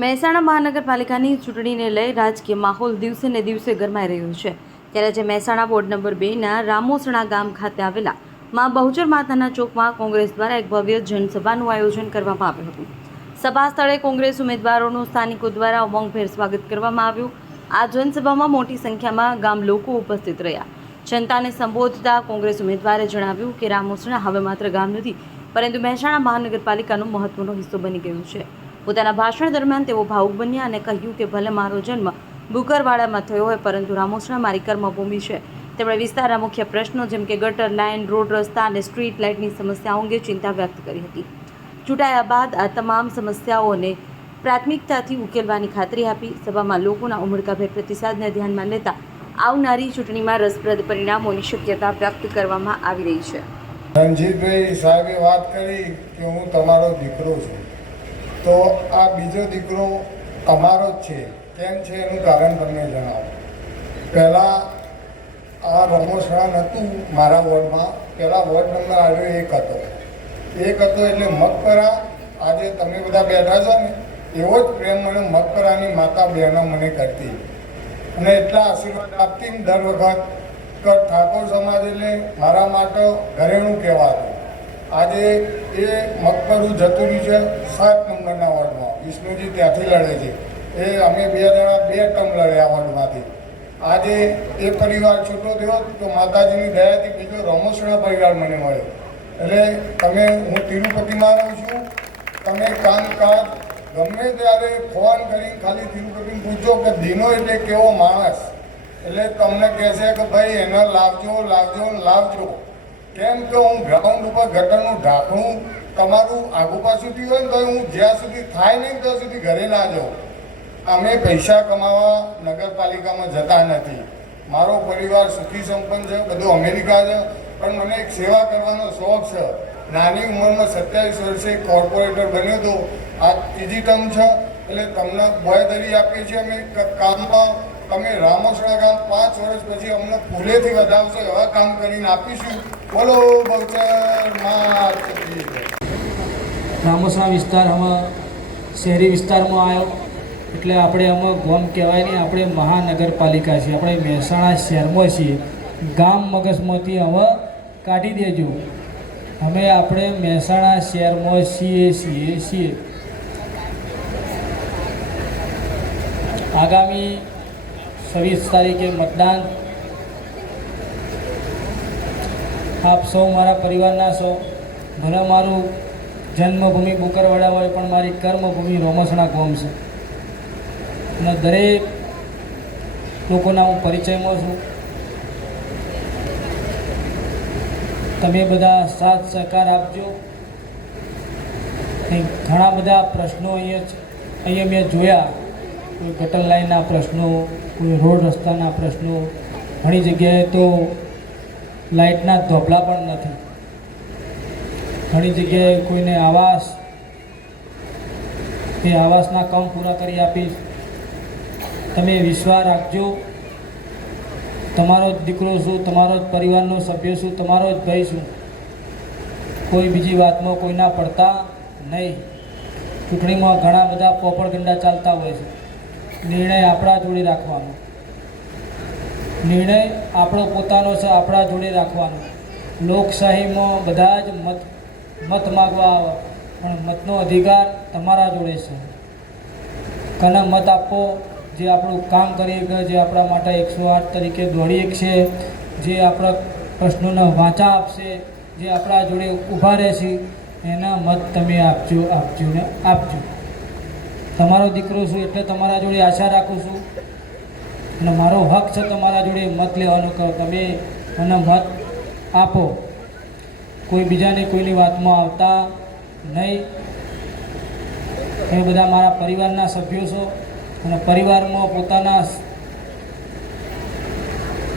મહેસાણા મહાનગરપાલિકાની ચૂંટણીને લઈ રાજકીય માહોલ દિવસે ને દિવસે ગરમાઈ રહ્યો છે। ત્યારે આજે મહેસાણા વોર્ડ નંબર 2ના રામોસણા ગામ ખાતે આવેલા મા બહુચર માતાના ચોકમાં કોંગ્રેસ દ્વારા એક ભવ્ય જનસભાનું આયોજન કરવામાં આવ્યું હતું। સભા સ્થળે કોંગ્રેસ ઉમેદવારોનું સ્થાનિકો દ્વારા ઉમંગભેર સ્વાગત કરવામાં આવ્યું। આ જનસભામાં મોટી સંખ્યામાં ગામ લોકો ઉપસ્થિત રહ્યા। જનતાને સંબોધતા કોંગ્રેસ ઉમેદવારે જણાવ્યું કે રામોસણા હવે માત્ર ગામ નથી, પરંતુ મહેસાણા મહાનગરપાલિકાનો મહત્વનો હિસ્સો બની ગયું છે। પોતાના ભાષણ દરમિયાન તેઓ ભાવુક બન્યા અને કહ્યું કે ભલે મારો જન્મ બુકરવાડામાં થયો હોય, પરંતુ રામોસણા મારી કર્મભૂમિ છે। તેમણે વિસ્તારના મુખ્ય પ્રશ્નો જેમ કે ગટર લાઇન, રોડ રસ્તા અને સ્ટ્રીટ લાઇટની સમસ્યાઓ અંગે ચિંતા વ્યક્ત કરી હતી। ચૂંટાયા બાદ આ તમામ સમસ્યાઓને પ્રાથમિકતાથી ઉકેલવાની ખાતરી આપી। સભામાં લોકોના ઉમળકાભેર પ્રતિસાદને ધ્યાનમાં લેતા આવનારી ચૂંટણીમાં રસપ્રદ પરિણામોની શક્યતા વ્યક્ત કરવામાં આવી રહી છે। રણજીતભાઈ સાહેબે વાત કરી કે હું તમારો દીકરો છું, તો આ બીજો દીકરો તમારો જ છે। કેમ છે એનું કારણ તમને જણાવો। પહેલાં આ રામોસણા નહોતું મારા વોર્ડમાં, પહેલાં વોર્ડ નંબર આવ્યો 1 હતો। 1 હતો એટલે મગપરા, આજે તમે બધા બેઠા છો ને એવો જ પ્રેમ મને મગપરાની માતા બહેનો મને કરતી અને એટલા આશીર્વાદ આપતી ને દર વખત કે ઠાકોર સમાજ એટલે મારા માટે ઘરેણું કહેવાતું। આજે એ મગપરું જતું રહ્યું છે 7 નંબરના વોર્ડમાં, વિષ્ણુજી ત્યાંથી લડે છે। એ અમે 2 જણા 2 ટર્મ લડ્યા વોર્ડમાંથી। આજે એ પરિવાર છૂટો થયો તો માતાજીની દયાથી બીજો રામોસણા પરિવાર મને મળ્યો। એટલે તમે, હું તિરુપતિમાં રહું છું, તમે કામકાજ ગમે ત્યારે ફોન કરી ખાલી તિરુપતિને પૂછો કે દીનો એટલે કેવો માણસ, એટલે તમને કહેશે કે ભાઈ એને લાવજો લાવજો લાવજો। કેમ કે હું ગ્રાઉન્ડ ઉપર ગટરનું ઢાંકણું તમારું આગુ પાછું થયું હોય ને તો હું જ્યાં સુધી થાય નહીં ત્યાં સુધી ઘરે ના જાઉં। અમે પૈસા કમાવા નગરપાલિકામાં જતા નથી। મારો પરિવાર સુખી સંપન્ન છે, બધું અમેરિકા છે, પણ મને એક સેવા કરવાનો શોખ છે। નાની ઉંમરમાં 27 વર્ષે કોર્પોરેટર બન્યો હતો। આ ત્રીજી ટર્મ છે, એટલે તમને બોયદરી આપીએ છીએ અમે કામમાં। તમે રામોસણા ગામ 5 વર્ષ પછી અમને ફૂલેથી વધાવશો એવા કામ કરીને આપીશું। બોલો બહુચર માત કી જય। રામોસણા વિસ્તાર અમે શહેરી વિસ્તારમાં આવ્યો એટલે આપણે અમે ગામ કહેવાય નહીં, આપણે મહાનગરપાલિકા છીએ। આપણે મહેસાણા શહેરમાં છીએ, ગામ મગજમાંથી હવે કાઢી દેજો। અમે આપણે મહેસાણા શહેરમાં છીએ। આગામી 26 તારીખે મતદાન। આપ સૌ મારા પરિવારના છો। ભલે મારું જન્મભૂમિ બુકરવાડા હોય, પણ મારી કર્મભૂમિ રામોસણા ગામ છે અને દરેક લોકોના હું પરિચયમાં છું। તમે બધા સાથ સહકાર આપજો। ઘણા બધા પ્રશ્નો અહીંયા મેં જોયા, કોઈ ગટર લાઇનના પ્રશ્નો, કોઈ રોડ રસ્તાના પ્રશ્નો, ઘણી જગ્યાએ તો લાઇટના ધોપલા પણ નથી, ઘણી જગ્યાએ કોઈને આવાસ, એ આવાસના કામ પૂરા કરી આપીશ। તમે વિશ્વાસ રાખજો। તમારો જ દીકરો છું, તમારો જ પરિવારનો સભ્ય છું, તમારો જ ભાઈ છું। કોઈ બીજી વાતમાં કોઈના પડતા નહીં। ચૂંટણીમાં ઘણા બધા પોપડગંડા ચાલતા હોય છે। નિર્ણય આપણા જોડે રાખવાનો, નિર્ણય આપણો પોતાનો છે, આપણા જોડે રાખવાનો। લોકશાહીમાં બધા જ મત માગવા આવે, પણ મતનો અધિકાર તમારા જોડે છે। કને મત આપો જે આપણું કામ કરી શકે, જે આપણા માટે 108 તરીકે દોડી શકશે, જે આપણા પ્રશ્નોને વાંચા આપશે, જે આપણા જોડે ઊભા રહેશે, એના મત તમે આપજો। તમારો દીકરો છું એટલે તમારા જોડે આશા રાખું છું અને મારો હક છે તમારા જોડે મત લેવાનો। તમે મને મત આપો, કોઈ બીજાને કોઈની વાતમાં આવતા નહીં। તમે બધા મારા પરિવારના સભ્યો છો અને પરિવારમાં પોતાના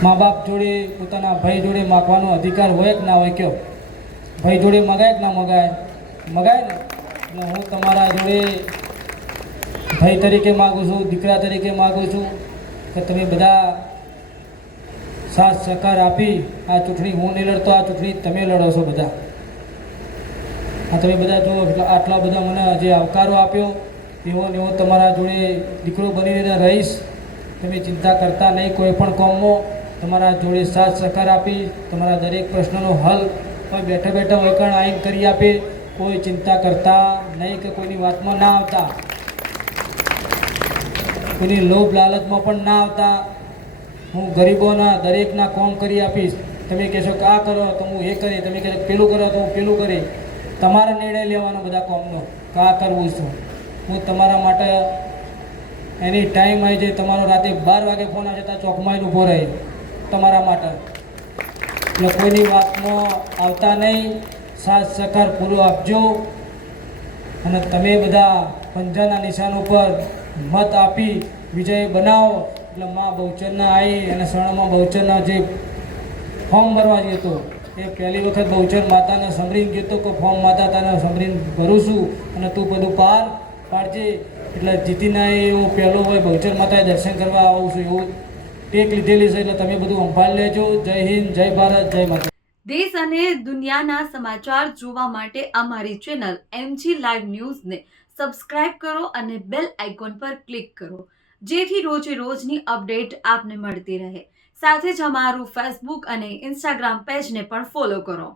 મા બાપ જોડે, પોતાના ભાઈ જોડે માગવાનો અધિકાર હોય કે ના હોય? કયો ભાઈ જોડે મગાય કે ના મગાય? મગાય ને। એટલે હું તમારા જોડે ભાઈ તરીકે માગું છું, દીકરા તરીકે માગું છું કે તમે બધા સાથ સહકાર આપી આ ચૂંટણી હું નહીં લડતો, આ ચૂંટણી તમે લડો છો બધા। આ તમે બધા જો આટલા બધા મને જે આવકારો આપ્યો એવો ને એવો તમારા જોડે દીકરો બનીને રહીશ. તમે ચિંતા કરતા નહીં. કોઈ પણ કામમાં તમારા જોડે સાથ સહકાર આપી તમારા દરેક પ્રશ્નનો હલ કોઈ બેઠા બેઠા વૈકણ આઈન કરી આપે. કોઈ ચિંતા કરતા નહીં કે કોઈની વાતમાં ના આવતા, કોઈની લોભ લાલચમાં પણ ના આવતા. હું ગરીબોના દરેકના કામ કરી આપીશ. તમે કહેશો કે આ કરો તો હું એ કરી, તમે કહેશો પેલું કરો તો હું પેલું કરી. તમારે નિર્ણય લેવાનો બધા કામનો કે આ કરવું છે. હું તમારા માટે એની ટાઈમ આવી જાય. તમારો રાતે 12 વાગે ફોન આવે ત્યાં ચોકમાં ઊભો રહે તમારા માટે. એટલે કોઈની વાતમાં આવતા નહીં. સાથ સહકાર પૂરો આપજો અને તમે બધા પંજાના નિશાન ઉપર મત આપી વિજય બનાવો. એટલે મા બહુચરના આવી અને શરણમાં બહુચરના જે ફોર્મ ભરવા ગયો હતો એ પહેલી વખત બહુચર માતાને સમરીને ગયો હતો કે ફોર્મ માતા તને સમરીને ભરું છું અને તું બધું પાર પાડજે. એટલે જીતીને એવો પહેલો હોય બહુચર માતાએ દર્શન કરવા આવું છું એવું ટેક લીધેલી છે. એટલે તમે બધું સંભાળી લેજો. જય હિન્દ, જય ભારત, જય માતા. દેશ અને દુનિયાના સમાચાર જોવા માટે અમારી ચેનલ MG લાઈવ ન્યૂઝને સબસ્ક્રાઇબ કરો અને બેલ આઇકોન પર ક્લિક કરો, જેથી રોજે રોજની અપડેટ આપને મળતી રહે. સાથે જ અમારું ફેસબુક અને ઇન્સ્ટાગ્રામ પેજને પણ ફોલો કરો.